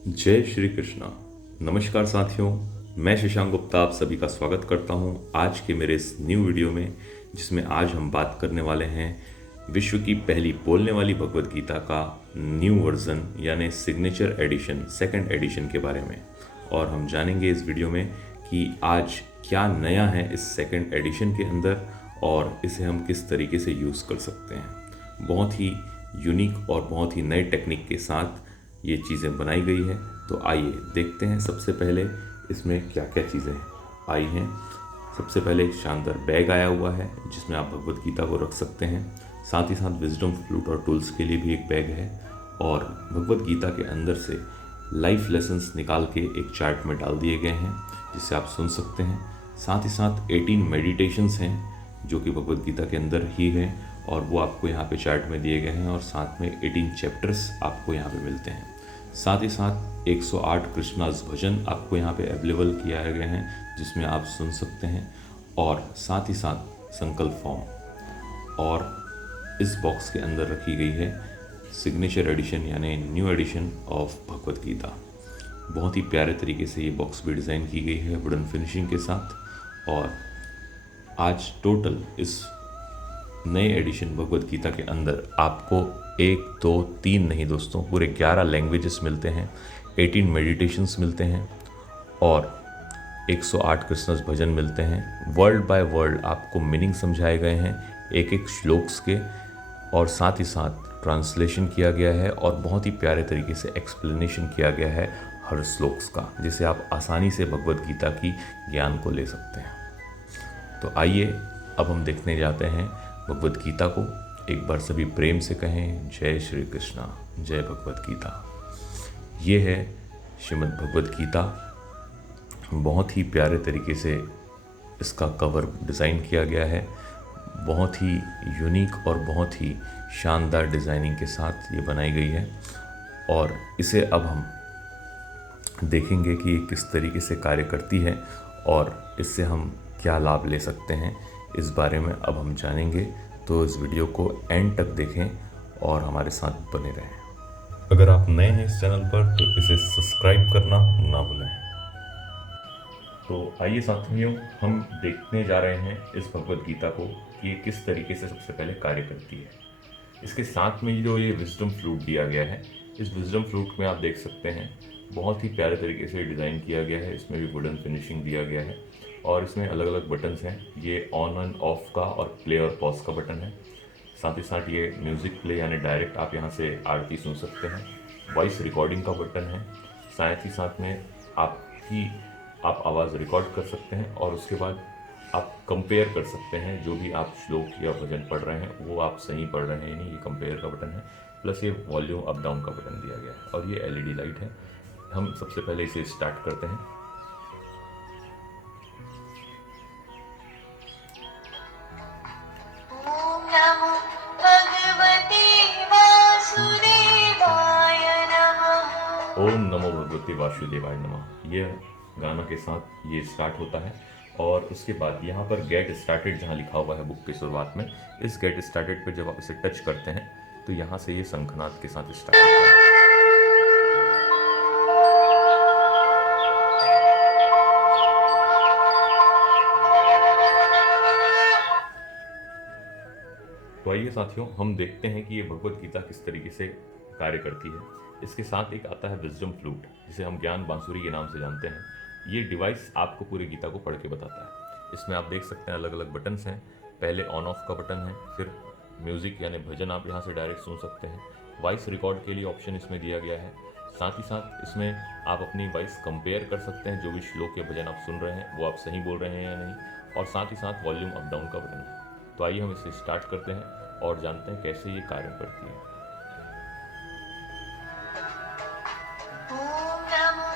जय श्री कृष्णा। नमस्कार साथियों, मैं शशांक गुप्ता आप सभी का स्वागत करता हूं आज के मेरे इस न्यू वीडियो में, जिसमें आज हम बात करने वाले हैं विश्व की पहली बोलने वाली भगवत गीता का न्यू वर्जन यानी सिग्नेचर एडिशन, सेकंड एडिशन के बारे में। और हम जानेंगे इस वीडियो में कि आज क्या नया है इस सेकंड एडिशन के अंदर और इसे हम किस तरीके से यूज़ कर सकते हैं। बहुत ही यूनिक और बहुत ही नए टेक्निक के साथ ये चीज़ें बनाई गई है। तो आइए देखते हैं सबसे पहले इसमें क्या क्या चीज़ें आई हैं। सबसे पहले एक शानदार बैग आया हुआ है जिसमें आप भगवत गीता को रख सकते हैं। साथ ही साथ विजडम फ्लूट और टूल्स के लिए भी एक बैग है और भगवत गीता के अंदर से लाइफ लेसन्स निकाल के एक चार्ट में डाल दिए गए हैं जिससे आप सुन सकते हैं। साथ ही साथ 18 मेडिटेशंस हैं जो कि भगवत गीता के अंदर ही हैं और वो आपको यहाँ पे चार्ट में दिए गए हैं और साथ में 18 चैप्टर्स आपको यहाँ पे मिलते हैं। साथ ही साथ 108 कृष्णाज भजन आपको यहाँ पे अवेलेबल किया गए हैं जिसमें आप सुन सकते हैं और साथ ही साथ संकल्प फॉर्म। और इस बॉक्स के अंदर रखी गई है सिग्नेचर एडिशन यानी new addition of Bhagavad Gita. बहुत ही प्यारे तरीके से ये बॉक्स भी डिज़ाइन की गई है वुडन फिनिशिंग के साथ। और आज टोटल इस नए एडिशन भगवत गीता के अंदर आपको 1 2 3 नहीं दोस्तों, पूरे 11 लैंग्वेजेस मिलते हैं, 18 मेडिटेशंस मिलते हैं और 108 कृष्णस भजन मिलते हैं। वर्ड बाय वर्ड आपको मीनिंग समझाए गए हैं एक एक श्लोक्स के और साथ ही साथ ट्रांसलेशन किया गया है और बहुत ही प्यारे तरीके से एक्सप्लेनेशन किया गया है हर श्लोक्स का, जिसे आप आसानी से भगवत गीता की ज्ञान को ले सकते हैं। तो आइए अब हम देखने जाते हैं भगवत गीता को। एक बार सभी प्रेम से कहें जय श्री कृष्णा, जय भगवत गीता। ये है श्रीमद् भगवत गीता। बहुत ही प्यारे तरीके से इसका कवर डिज़ाइन किया गया है, बहुत ही यूनिक और बहुत ही शानदार डिज़ाइनिंग के साथ ये बनाई गई है। और इसे अब हम देखेंगे कि ये किस तरीके से कार्य करती है और इससे हम क्या लाभ ले सकते हैं, इस बारे में अब हम जानेंगे। तो इस वीडियो को एंड तक देखें और हमारे साथ बने रहें। अगर आप नए हैं इस चैनल पर तो इसे सब्सक्राइब करना ना भूलें। तो आइए साथियों, हम देखने जा रहे हैं इस भगवत गीता को कि ये किस तरीके से सबसे पहले कार्य करती है। इसके साथ में जो ये विजडम फ्लूट दिया गया है, इस विजडम फ्लूट में आप देख सकते हैं बहुत ही प्यारे तरीके से डिज़ाइन किया गया है। इसमें भी वुडन फिनिशिंग दिया गया है और इसमें अलग अलग बटन्स हैं। ये ऑन एंड ऑफ का और प्ले और पॉज का बटन है। साथ ही साथ ये म्यूज़िक प्ले यानी डायरेक्ट आप यहाँ से आरती सुन सकते हैं। वॉइस रिकॉर्डिंग का बटन है। साथ ही साथ में आप आवाज़ रिकॉर्ड कर सकते हैं और उसके बाद आप कंपेयर कर सकते हैं जो भी आप श्लोक या भजन पढ़ रहे हैं वो आप सही पढ़ रहे हैं या नहीं, ये कंपेयर का बटन है। प्लस ये वॉल्यूम अप डाउन का बटन दिया गया है और ये एलईडी लाइट है। हम सबसे पहले इसे स्टार्ट करते हैं। ओम नमो भगवते वासुदेवाय नमः। ओम नमो भगवते वासुदेवाय नमः। ये गाना के साथ ये स्टार्ट होता है और उसके बाद यहाँ पर गेट स्टार्टेड जहाँ लिखा हुआ है बुक की शुरुआत में, इस गेट स्टार्टेड पर जब आप इसे टच करते हैं तो यहाँ से ये शंखनाद के साथ स्टार्ट होता है। तो आइए साथियों, हम देखते हैं कि ये भगवत गीता किस तरीके से कार्य करती है। इसके साथ एक आता है विजडम फ्लूट, जिसे हम ज्ञान बांसुरी के नाम से जानते हैं। ये डिवाइस आपको पूरी गीता को पढ़ के बताता है। इसमें आप देख सकते हैं अलग अलग बटन्स हैं। पहले ऑन ऑफ का बटन है, फिर म्यूज़िक यानी भजन आप यहाँ से डायरेक्ट सुन सकते हैं। वॉइस रिकॉर्ड के लिए ऑप्शन इसमें दिया गया है। साथ ही साथ इसमें आप अपनी वॉइस कंपेयर कर सकते हैं, जो भी श्लोक या भजन आप सुन रहे हैं वो आप सही बोल रहे हैं या नहीं। और साथ ही साथ वॉल्यूम अप डाउन का बटन है। तो आइए हम इसे स्टार्ट करते हैं और जानते हैं कैसे ये कार्य करती है। ओम नमो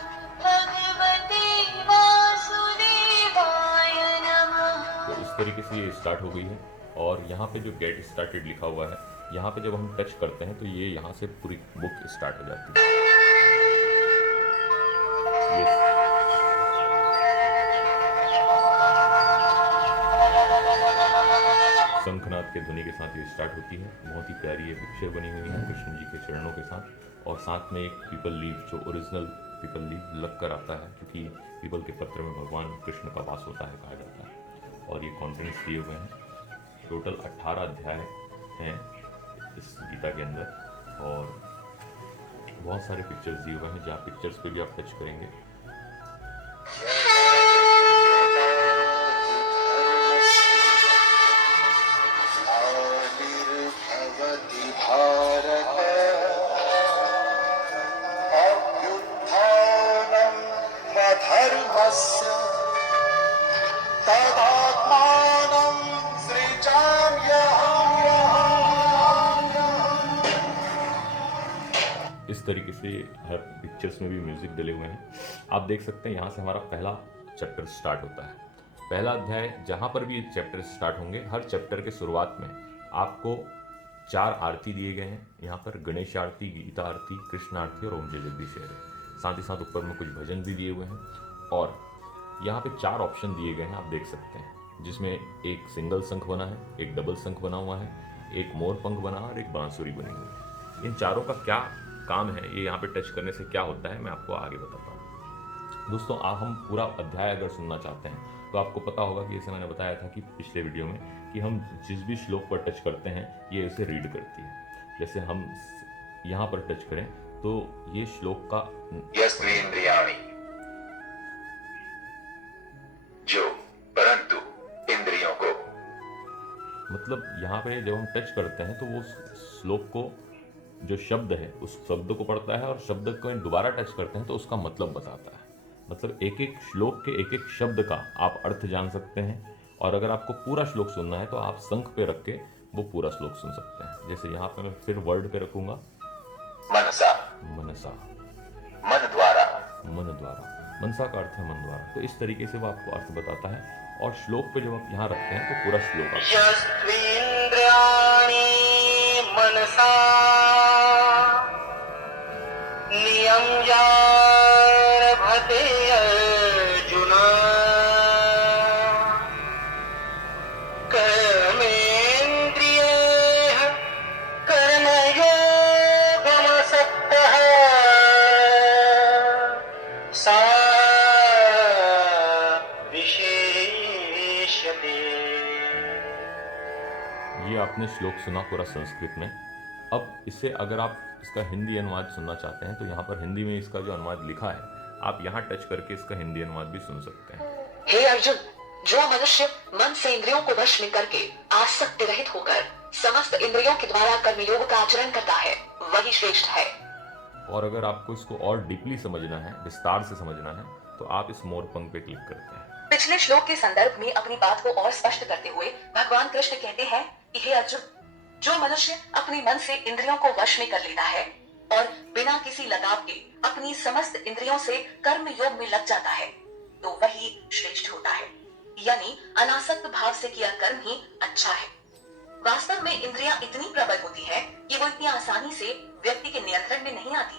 भगवते वासुदेवाय नमः। तो इस तरीके से ये स्टार्ट हो गई है और यहाँ पे जो गेट स्टार्टेड लिखा हुआ है, यहाँ पे जब हम टच करते हैं तो ये यहाँ से पूरी बुक स्टार्ट हो जाती है। ये शंखनाद के ध्वनि के साथ ये स्टार्ट होती है। बहुत ही प्यारी ये पिक्चर बनी हुई है कृष्ण जी के चरणों के साथ, और साथ में एक पीपल लीफ जो ओरिजिनल पीपल लीफ लग कर आता है, क्योंकि पीपल के पत्र में भगवान कृष्ण का वास होता है कहा जाता है। और ये कॉन्टेंट्स दिए हुए हैं। टोटल 18 अध्याय हैं इस गीता के अंदर, और बहुत सारे पिक्चर्स दिए हुए हैं, जहाँ पिक्चर्स पे भी आप टच करेंगे भवति भारत अभ्युत्थानं अधर्मस्य तदात्मानं सृजाम्यहम्। इस तरीके से हर पिक्चर्स में भी म्यूजिक डले हुए हैं। आप देख सकते हैं यहाँ से हमारा पहला चैप्टर स्टार्ट होता है। पहला अध्याय जहाँ पर भी चैप्टर स्टार्ट होंगे, हर चैप्टर के शुरुआत में आपको 4 आरती दिए गए हैं। यहाँ पर गणेश आरती, गीता आरती, कृष्ण आरती और ओम जय जगदीश हरे। साथ ही साथ ऊपर में कुछ भजन भी दिए हुए हैं, और यहाँ पे 4 ऑप्शन दिए गए हैं, आप देख सकते हैं, जिसमें एक सिंगल शंख बना है, एक डबल शंख बना हुआ है, एक मोर पंख बना है और एक बांसुरी बनी हुई है। इन चारों का क्या काम है, ये यहाँ पे टच करने से क्या होता है, मैं आपको आगे बताता हूँ। दोस्तों, आप हम पूरा अध्याय अगर सुनना चाहते हैं तो आपको पता होगा कि जैसे मैंने बताया था कि पिछले वीडियो में कि हम जिस भी श्लोक पर टच करते हैं ये उसे रीड करती है। जैसे हम यहाँ पर टच करें तो ये श्लोक का यस्त्वेन्द्रियाणि जो परंतु इंद्रियों को, मतलब यहाँ पे जब हम टच करते हैं तो वो श्लोक को, जो शब्द है उस शब्द को पढ़ता है, और शब्द को दोबारा टच करते हैं तो उसका मतलब बताता है। मतलब एक एक श्लोक के एक एक शब्द का आप अर्थ जान सकते हैं, और अगर आपको पूरा श्लोक सुनना है तो आप शंख पे रख के वो पूरा श्लोक सुन सकते हैं। जैसे यहाँ पे मैं फिर वर्ड पे रखूंगा मनसा, मनसा, मन द्वारा, मन द्वारा। मनसा का अर्थ है मन द्वारा। तो इस तरीके से वो आपको अर्थ बताता है, और श्लोक पे जब आप यहाँ रखते हैं तो पूरा श्लोक आता है। यस्त्वेन्द्रियाणि मनसा नियम्यारभते अर्जुन कर्मेन्द्रियैः कर्मयोगमसक्तः सा विशेष्यते। ये आपने श्लोक सुना पूरा संस्कृत में। अब इससे अगर आप इसका हिंदी अनुवाद सुनना चाहते हैं तो यहाँ पर हिंदी में इसका जो अनुवाद लिखा है, आप यहाँ टच करके इसका हिंदी अनुवाद भी सुन सकते हैं। हे अर्जुन, जो मनुष्य मन से इंद्रियों को वश में करके आसक्ति रहित होकर समस्त इंद्रियों के द्वारा कर्मयोग का आचरण करता है, वही श्रेष्ठ है। और अगर आपको इसको और डीपली समझना है, विस्तार से समझना है, तो आप इस मोर पंख पे क्लिक करते हैं। पिछले श्लोक के संदर्भ में अपनी बात को और स्पष्ट करते हुए भगवान कृष्ण कहते हैं कि हे अर्जुन, जो मनुष्य अपने मन से इंद्रियों को वश में कर लेता है और बिना किसी लगाव के अपनी समस्त इंद्रियों से कर्म योग में लग जाता है, तो वही श्रेष्ठ होता है। यानी अनासक्त भाव से किया कर्म ही अच्छा है। वास्तव में इंद्रियां इतनी प्रबल होती है कि वो इतनी आसानी से व्यक्ति के नियंत्रण में नहीं आती,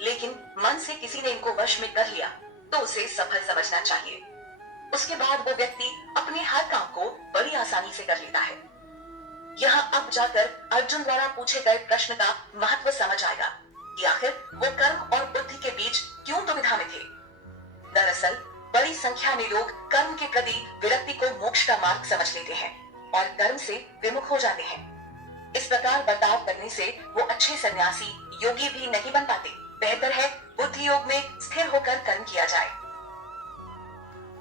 लेकिन मन से किसी ने इनको वश में कर लिया तो उसे सफल समझना चाहिए। उसके बाद वो व्यक्ति अपने हर काम को बड़ी आसानी से कर लेता है। यहाँ अब जाकर अर्जुन द्वारा पूछे गए प्रश्न का महत्व समझ आएगा कि आखिर वो कर्म और बुद्धि के बीच क्यों दुविधा में थे। दरअसल बड़ी संख्या में लोग कर्म के प्रति विरक्ति को मोक्ष का मार्ग समझ लेते हैं और कर्म से विमुख हो जाते हैं। इस प्रकार बर्ताव करने से वो अच्छे सन्यासी, योगी भी नहीं बन पाते। बेहतर है बुद्धि योग में स्थिर होकर कर्म किया जाए।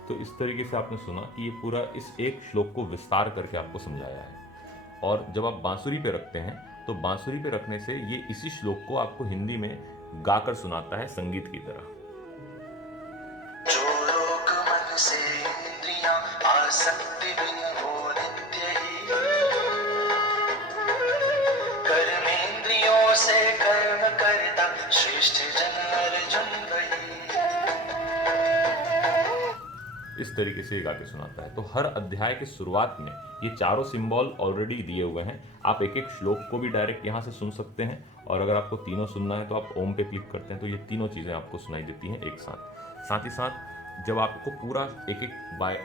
तो इस तरीके से आपने सुना कि ये पूरा इस एक श्लोक को विस्तार करके आपको समझाया है। और जब आप बांसुरी पे रखते हैं तो बांसुरी पे रखने से ये इसी श्लोक को आपको हिंदी में गाकर सुनाता है संगीत की तरह। जो लोग मन से इंद्रियां आसक्ति बिन हो नित्य ही कर्मेंद्रियों से कर्म करता श्रेष्ठ जन अर्जुन वही। इस तरीके से गा के सुनाता है। तो हर अध्याय के शुरुआत में ये चारों सिंबल ऑलरेडी दिए हुए हैं। आप एक एक श्लोक को भी डायरेक्ट यहाँ से सुन सकते हैं, और अगर आपको तीनों सुनना है तो आप ओम पे क्लिक करते हैं तो ये तीनों चीज़ें आपको सुनाई देती हैं एक साथ। साथ ही साथ जब आपको पूरा एक एक बाय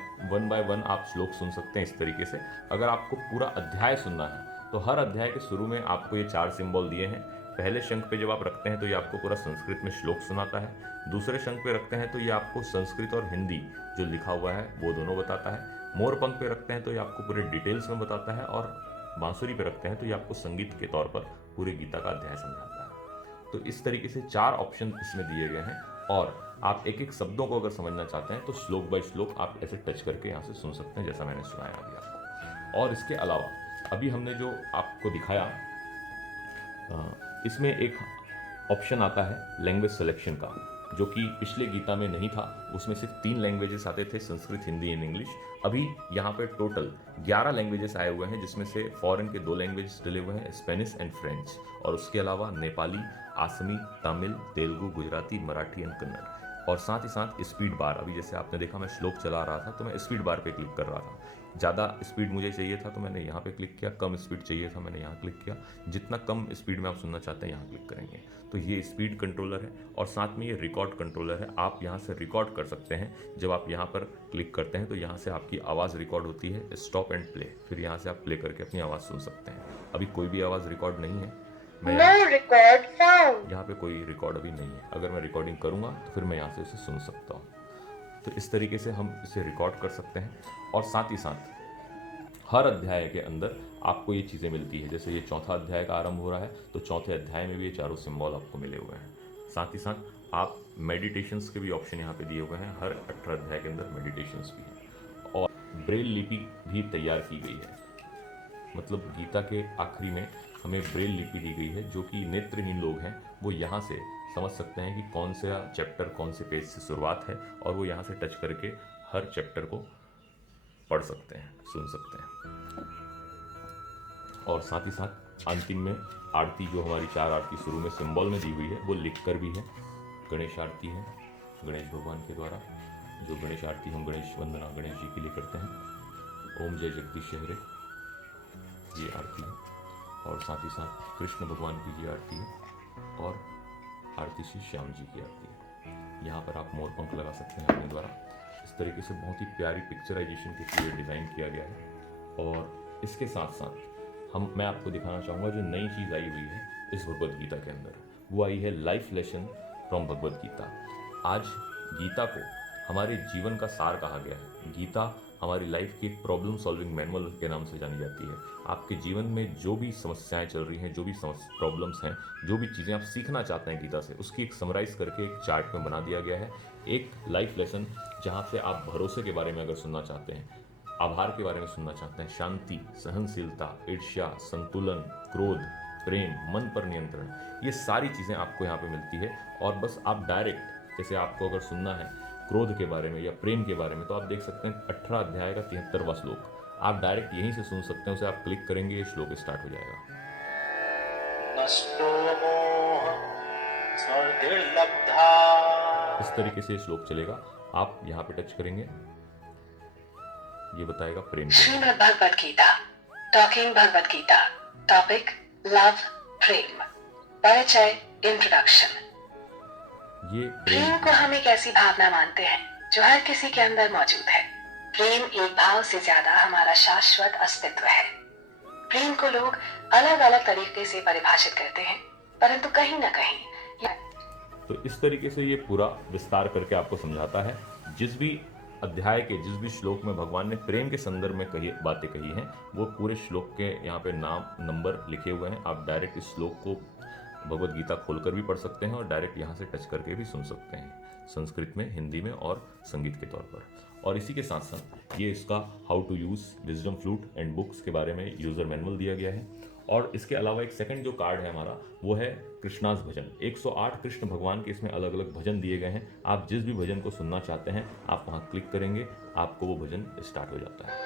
वन आप श्लोक सुन सकते हैं इस तरीके से। अगर आपको पूरा अध्याय सुनना है तो हर अध्याय के शुरू में आपको ये 4 सिंबल दिए हैं। पहले शंख पे जब आप रखते हैं तो ये आपको पूरा संस्कृत में श्लोक सुनाता है। दूसरे शंख पे रखते हैं तो ये आपको संस्कृत और हिंदी जो लिखा हुआ है वो दोनों बताता है। मोर पंख पे रखते हैं तो ये आपको पूरे डिटेल्स में बताता है। और बांसुरी पे रखते हैं तो ये आपको संगीत के तौर पर पूरे गीता का अध्याय समझाता है। तो इस तरीके से 4 ऑप्शन इसमें दिए गए हैं और आप एक एक शब्दों को अगर समझना चाहते हैं तो श्लोक बाय श्लोक आप ऐसे टच करके यहाँ से सुन सकते हैं, जैसा मैंने सुनाया अभी आपको। और इसके अलावा अभी हमने जो आपको दिखाया इसमें एक ऑप्शन आता है लैंग्वेज सिलेक्शन का, जो कि पिछले गीता में नहीं था। उसमें सिर्फ 3 लैंग्वेजेस आते थे, संस्कृत, हिंदी एंड इंग्लिश। अभी यहाँ पे टोटल 11 लैंग्वेजेस आए हुए हैं, जिसमें से फॉरेन के 2 लैंग्वेजेस डले हुए हैं, स्पेनिश एंड फ्रेंच। और उसके अलावा नेपाली, आसमी, तमिल, तेलुगु, गुजराती, मराठी एंड कन्नड़। और साथ ही साथ स्पीड बार, अभी जैसे आपने देखा मैं श्लोक चला रहा था तो मैं स्पीड बार पे क्लिक कर रहा था। ज़्यादा स्पीड मुझे चाहिए था तो मैंने यहाँ पे क्लिक किया, कम स्पीड चाहिए था मैंने यहाँ क्लिक किया। जितना कम स्पीड में आप सुनना चाहते हैं यहाँ क्लिक करेंगे। तो ये स्पीड कंट्रोलर है और साथ में ये रिकॉर्ड कंट्रोलर है। आप यहाँ से रिकॉर्ड कर सकते हैं। जब आप यहाँ पर क्लिक करते हैं तो यहाँ से आपकी आवाज़ रिकॉर्ड होती है, स्टॉप एंड प्ले। फिर यहाँ से आप प्ले करके अपनी आवाज़ सुन सकते हैं। अभी कोई भी आवाज़ रिकॉर्ड नहीं है, मैं record sound. यहाँ पे कोई रिकॉर्ड अभी नहीं है। अगर मैं रिकॉर्डिंग करूँगा तो फिर मैं यहाँ से उसे सुन सकता हूँ। तो इस तरीके से हम इसे रिकॉर्ड कर सकते हैं। और साथ ही साथ हर अध्याय के अंदर आपको ये चीज़ें मिलती है। जैसे ये 4था अध्याय का आरंभ हो रहा है तो 4थे अध्याय में भी ये 4 सिंबल आपको मिले हुए हैं। साथ ही साथ आप मेडिटेशंस के भी ऑप्शन यहाँ पे दिए हुए हैं। हर 18 अध्याय के अंदर मेडिटेशंस भी हैं और ब्रेल लिपि भी तैयार की गई है। मतलब गीता के आखिरी में हमें ब्रेल लिपि दी गई है, जो कि नेत्रहीन लोग हैं वो यहाँ से समझ सकते हैं कि कौन सा चैप्टर कौन से पेज से शुरुआत है, और वो यहाँ से टच करके हर चैप्टर को पढ़ सकते हैं, सुन सकते हैं। और साथ ही साथ अंतिम में आरती, जो हमारी 4 आरती शुरू में सिंबल में दी हुई है वो लिख कर भी है। गणेश आरती है गणेश भगवान के द्वारा, जो गणेश आरती हम गणेश वंदना गणेश जी के लिए करते हैं। ओम जय जगदीश हरे ये आरती है। और साथ ही साथ कृष्ण भगवान की ये आरती है और आरती श्री श्याम जी की आरती है। यहाँ पर आप मोर पंख लगा सकते हैं अपने द्वारा। इस तरीके से बहुत ही प्यारी पिक्चराइजेशन के लिए डिज़ाइन किया गया है। और इसके साथ साथ मैं आपको दिखाना चाहूँगा जो नई चीज़ आई हुई है इस भगवद गीता के अंदर, वो आई है life lesson from Bhagavad Gita. आज गीता को हमारे जीवन का सार कहा गया है। गीता हमारी लाइफ की प्रॉब्लम सॉल्विंग मैनुअल के नाम से जानी जाती है। आपके जीवन में जो भी समस्याएं चल रही हैं, जो भी प्रॉब्लम्स हैं, जो भी चीज़ें आप सीखना चाहते हैं गीता से, उसकी एक समराइज़ करके एक चार्ट में बना दिया गया है। एक लाइफ लेसन जहाँ से आप भरोसे के बारे में अगर सुनना चाहते हैं, आभार के बारे में सुनना चाहते हैं, शांति, सहनशीलता, ईर्ष्या, संतुलन, क्रोध, प्रेम, मन पर नियंत्रण, ये सारी चीज़ें आपको यहाँ पे मिलती है। और बस आप डायरेक्ट, जैसे आपको अगर सुनना है क्रोध के बारे में या प्रेम के बारे में, तो आप देख सकते हैं 18 अध्याय का 73वां श्लोक आप डायरेक्ट यहीं से सुन सकते हैं। उसे आप क्लिक करेंगे, ये श्लोक स्टार्ट हो जाएगा। नष्टो मोह स्वर्धिर्लब्धा। इस तरीके से ये श्लोक चलेगा। आप यहाँ पे टच करेंगे, ये बताएगा प्रेम के बारे में। Shrimad Bhagavad Gita, talking Bhagavad Gita, topic love, प्रेम, परिचय, इंट्रोडक्शन। ये प्रेम को हम एक ऐसी भावना मानते हैं जो हर किसी के अंदर मौजूद है। प्रेम एक भाव से ज्यादा हमारा शाश्वत अस्तित्व है। प्रेम को लोग अलग अलग तरीके से परिभाषित करते हैं, परंतु कहीं ना कहीं तो इस तरीके से ये पूरा विस्तार करके आपको समझाता है। जिस भी अध्याय के जिस भी श्लोक में भगवान ने प्रेम के संदर्भ में बातें कही हैं, वो पूरे श्लोक के यहाँ पे नाम नंबर लिखे हुए हैं। आप डायरेक्ट इस श्लोक को भगवद गीता खोलकर भी पढ़ सकते हैं और डायरेक्ट यहाँ से टच करके भी सुन सकते हैं, संस्कृत में, हिंदी में और संगीत के तौर पर। और इसी के साथ साथ ये इसका how to use wisdom flute and books के बारे में यूज़र मैनुअल दिया गया है। और इसके अलावा एक सेकंड जो कार्ड है हमारा, वो है कृष्णास भजन। 108 कृष्ण भगवान के इसमें अलग अलग भजन दिए गए हैं। आप जिस भी भजन को सुनना चाहते हैं आप वहाँ क्लिक करेंगे, आपको वो भजन स्टार्ट हो जाता है।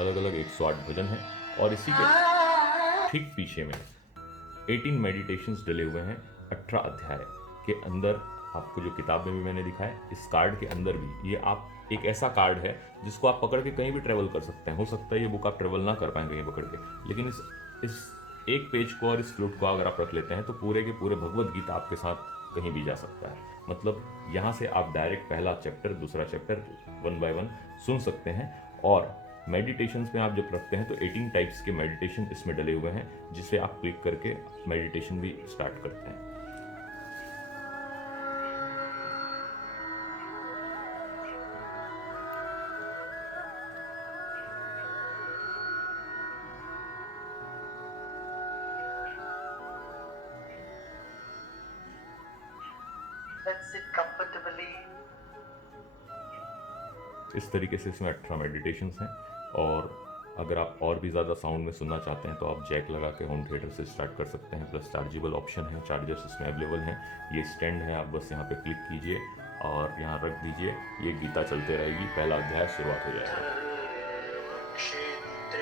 अलग अलग 108 भजन है। और इसी के ठीक पीछे में 18 मेडिटेशंस डले हुए हैं 18 अध्याय के अंदर। आपको जो किताब में भी मैंने दिखाया, इस कार्ड के अंदर भी ये आप एक ऐसा कार्ड है जिसको आप पकड़ के कहीं भी ट्रेवल कर सकते हैं। हो सकता है ये बुक आप ट्रेवल ना कर पाएँ कहीं पकड़ के, लेकिन इस एक पेज को और इस फ्लूट को अगर आप रख लेते हैं तो पूरे के पूरे भगवत गीता आपके साथ कहीं भी जा सकता है। मतलब यहाँ से आप डायरेक्ट पहला चैप्टर, दूसरा चैप्टर 1 बाय 1 सुन सकते हैं। और मेडिटेशंस में आप जब रखते हैं तो 18 टाइप्स के मेडिटेशन इसमें डले हुए हैं, जिसे आप क्लिक करके मेडिटेशन भी स्टार्ट करते हैं। Let's sit comfortably. इस तरीके से इसमें 18 मेडिटेशंस हैं। और अगर आप और भी ज़्यादा साउंड में सुनना चाहते हैं तो आप जैक लगा के होम थिएटर से स्टार्ट कर सकते हैं। प्लस चार्जेबल ऑप्शन है, चार्जर्स इसमें अवेलेबल हैं। ये स्टैंड है, आप बस यहाँ पे क्लिक कीजिए और यहाँ रख दीजिए, ये गीता चलते रहेगी, पहला अध्याय शुरुआत हो जाएगा।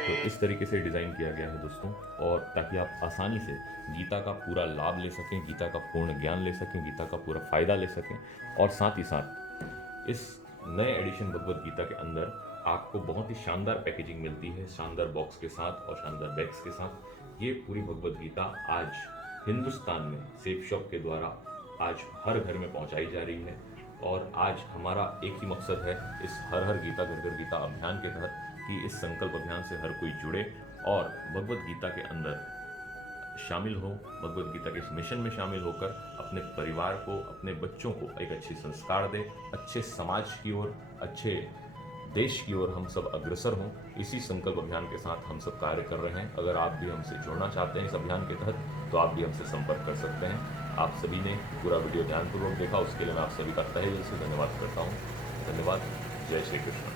तो इस तरीके से डिज़ाइन किया गया है दोस्तों, और ताकि आप आसानी से गीता का पूरा लाभ ले सकें, गीता का पूर्ण ज्ञान ले सकें, गीता का पूरा फ़ायदा ले सकें। और साथ ही साथ इस नए एडिशन भगवत गीता के अंदर आपको बहुत ही शानदार पैकेजिंग मिलती है, शानदार बॉक्स के साथ और शानदार बैग्स के साथ। ये पूरी भगवत गीता आज हिंदुस्तान में सेफ शॉप के द्वारा आज हर घर में पहुंचाई जा रही है। और आज हमारा एक ही मकसद है इस हर हर गीता घर घर गीता अभियान के तहत कि इस संकल्प अभियान से हर कोई जुड़े और भगवत गीता के अंदर शामिल हो, भगवत गीता के इस मिशन में शामिल होकर अपने परिवार को, अपने बच्चों को एक अच्छी संस्कार दे, अच्छे समाज की ओर, अच्छे देश की ओर हम सब अग्रसर हों। इसी संकल्प अभियान के साथ हम सब कार्य कर रहे हैं। अगर आप भी हमसे जुड़ना चाहते हैं इस अभियान के तहत तो आप भी हमसे संपर्क कर सकते हैं। आप सभी ने पूरा वीडियो ध्यानपूर्वक देखा, उसके लिए मैं आप सभी का तहे दिल से धन्यवाद करता हूँ। धन्यवाद। जय श्री कृष्ण।